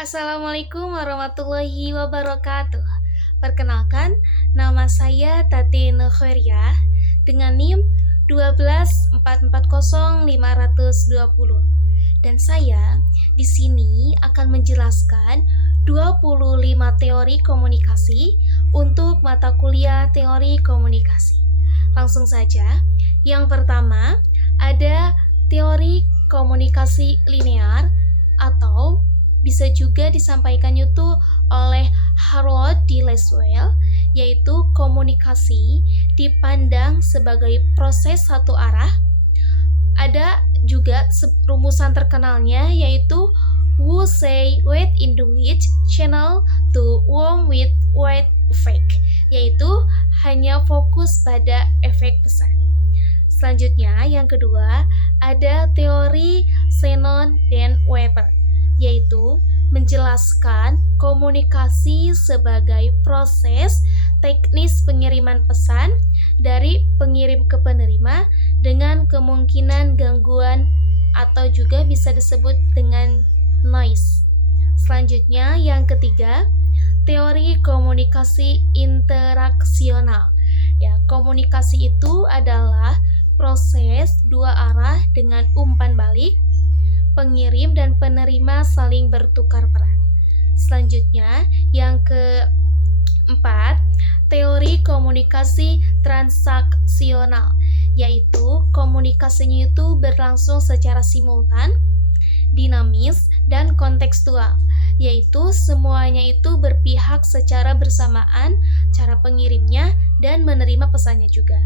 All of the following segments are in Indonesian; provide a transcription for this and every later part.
Assalamualaikum warahmatullahi wabarakatuh. Perkenalkan, nama saya Tati Nukhoria dengan NIM 12440 520. Dan saya di sini akan menjelaskan 25 teori komunikasi untuk mata kuliah teori komunikasi. Langsung saja, yang pertama ada teori komunikasi linear atau bisa juga disampaikan itu oleh Harold D. Laswell, yaitu komunikasi dipandang sebagai proses satu arah. Ada juga rumusan terkenalnya yaitu Wu say wait in the which channel to warm with wide effect, yaitu hanya fokus pada efek pesan. Selanjutnya, yang kedua, ada teori Shannon dan Weber, yaitu menjelaskan komunikasi sebagai proses teknis pengiriman pesan dari pengirim ke penerima dengan kemungkinan gangguan atau juga bisa disebut dengan noise. Selanjutnya, yang ketiga, teori komunikasi interaksional. Ya, komunikasi itu adalah proses dua arah dengan umpan balik, pengirim dan penerima saling bertukar peran. Selanjutnya, yang keempat, teori komunikasi transaksional, yaitu komunikasinya itu berlangsung secara simultan, dinamis, dan kontekstual, yaitu semuanya itu berpihak secara bersamaan, cara pengirimnya dan menerima pesannya juga.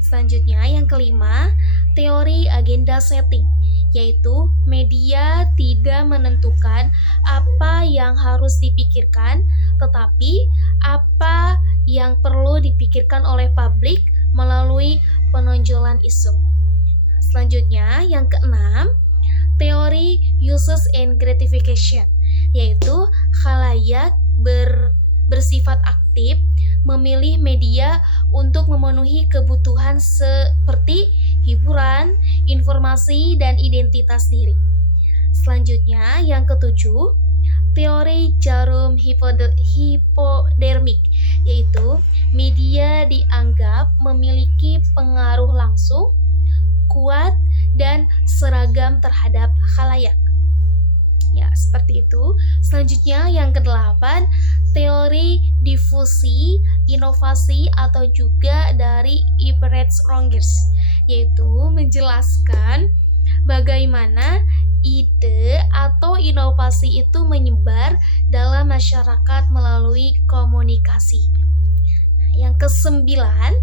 Selanjutnya, yang kelima, teori agenda setting, yaitu media tidak menentukan apa yang harus dipikirkan, tetapi apa yang perlu dipikirkan oleh publik melalui penonjolan isu. Selanjutnya, yang keenam, teori uses and gratification, yaitu khalayak bersifat aktif memilih media untuk memenuhi kebutuhan seperti hiburan, informasi, dan identitas diri. Selanjutnya, yang ketujuh, teori jarum hipodermik, yaitu media dianggap memiliki pengaruh langsung, kuat, dan seragam terhadap khalayak. Ya, seperti itu. Selanjutnya, yang kedelapan, teori difusi, inovasi, atau juga dari Everett Rogers, yaitu menjelaskan bagaimana ide atau inovasi itu menyebar dalam masyarakat melalui komunikasi. Nah, yang kesembilan,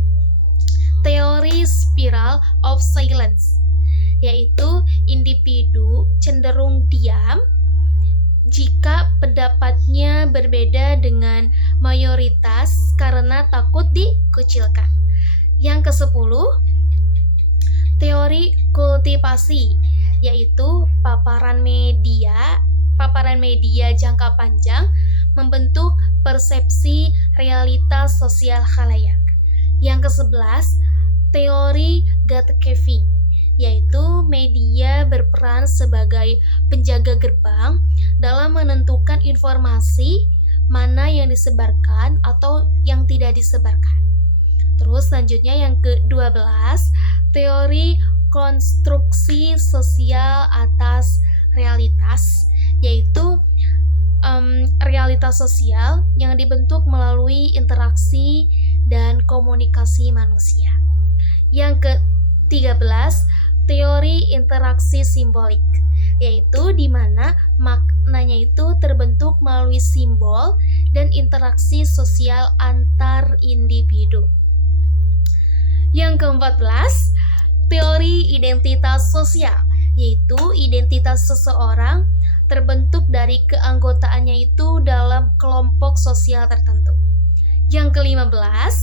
teori spiral of silence, yaitu individu cenderung diam jika pendapatnya berbeda dengan mayoritas karena takut dikucilkan. Yang kesepuluh, teori kultivasi, yaitu paparan media jangka panjang membentuk persepsi realitas sosial khalayak. Yang kesebelas, teori gatekeeping, yaitu media berperan sebagai penjaga gerbang dalam menentukan informasi mana yang disebarkan atau yang tidak disebarkan. Terus selanjutnya yang ke-12, teori konstruksi sosial atas realitas, yaitu realitas sosial yang dibentuk melalui interaksi dan komunikasi manusia. Yang ke-13, teori interaksi simbolik, yaitu di mana maknanya itu terbentuk melalui simbol dan interaksi sosial antar individu. Yang ke-14, teori identitas sosial, yaitu identitas seseorang terbentuk dari keanggotaannya itu dalam kelompok sosial tertentu. Yang ke-15,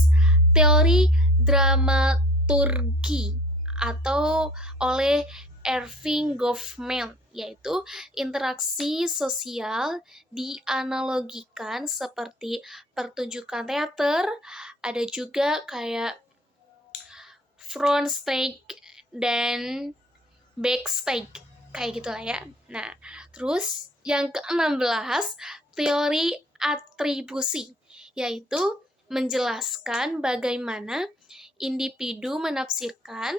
teori dramaturgi atau oleh Irving Goffman, yaitu interaksi sosial dianalogikan seperti pertunjukan teater, ada juga kayak front stage dan backstage. Kayak gitulah ya. Nah, terus yang ke-16, teori atribusi, yaitu menjelaskan bagaimana individu menafsirkan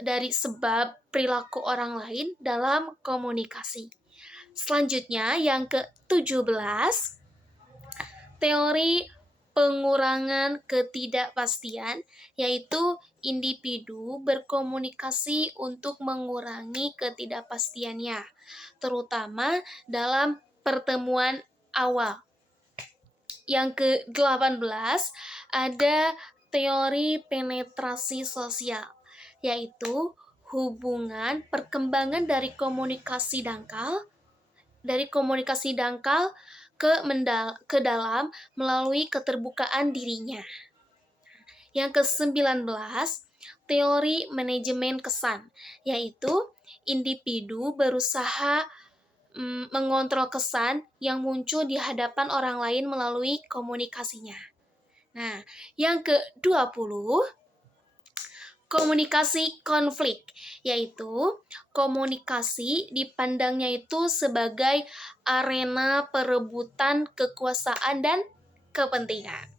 dari sebab perilaku orang lain dalam komunikasi. Selanjutnya yang ke-17, teori pengurangan ketidakpastian, yaitu individu berkomunikasi untuk mengurangi ketidakpastiannya, terutama dalam pertemuan awal. Yang ke-18, ada teori penetrasi sosial, yaitu hubungan perkembangan dari komunikasi dangkal ke dalam melalui keterbukaan dirinya. Yang ke-19, teori manajemen kesan, yaitu individu berusaha mengontrol kesan yang muncul di hadapan orang lain melalui komunikasinya. Nah, yang ke-20, komunikasi konflik, yaitu komunikasi dipandangnya itu sebagai arena perebutan kekuasaan dan kepentingan.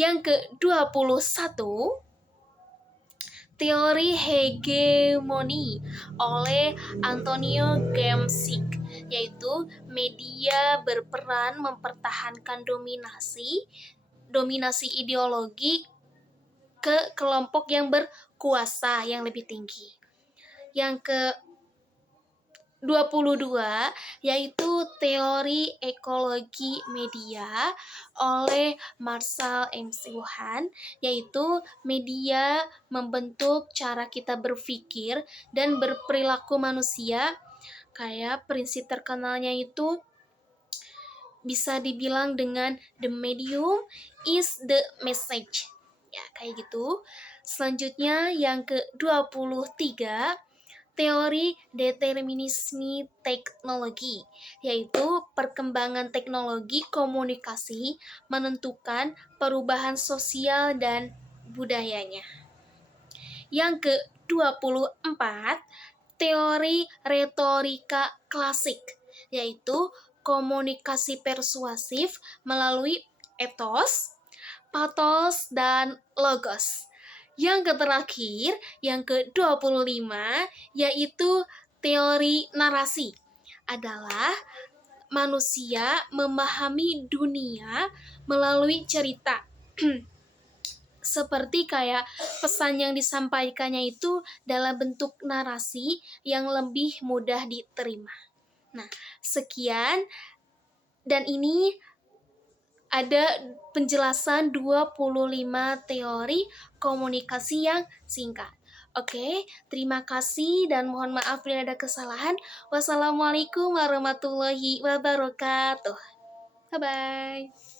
Yang ke-21, teori hegemoni oleh Antonio Gramsci, yaitu media berperan mempertahankan dominasi ideologi ke kelompok yang berkuasa yang lebih tinggi. Yang ke-22, yaitu teori ekologi media oleh Marshall McLuhan, yaitu media membentuk cara kita berpikir dan berperilaku manusia. Kayak prinsip terkenalnya itu bisa dibilang dengan the medium is the message. Ya, kayak gitu. Selanjutnya yang ke-23, teori determinisme teknologi, yaitu perkembangan teknologi komunikasi menentukan perubahan sosial dan budayanya. Yang ke-24, teori retorika klasik, yaitu komunikasi persuasif melalui etos, patos, dan logos. Yang terakhir, yang ke-25, yaitu teori narasi, adalah manusia memahami dunia melalui cerita. Seperti kayak pesan yang disampaikannya itu dalam bentuk narasi yang lebih mudah diterima. Nah, sekian, dan ini ada penjelasan 25 teori komunikasi yang singkat. Oke, terima kasih dan mohon maaf bila ada kesalahan. Wassalamualaikum warahmatullahi wabarakatuh. Bye-bye.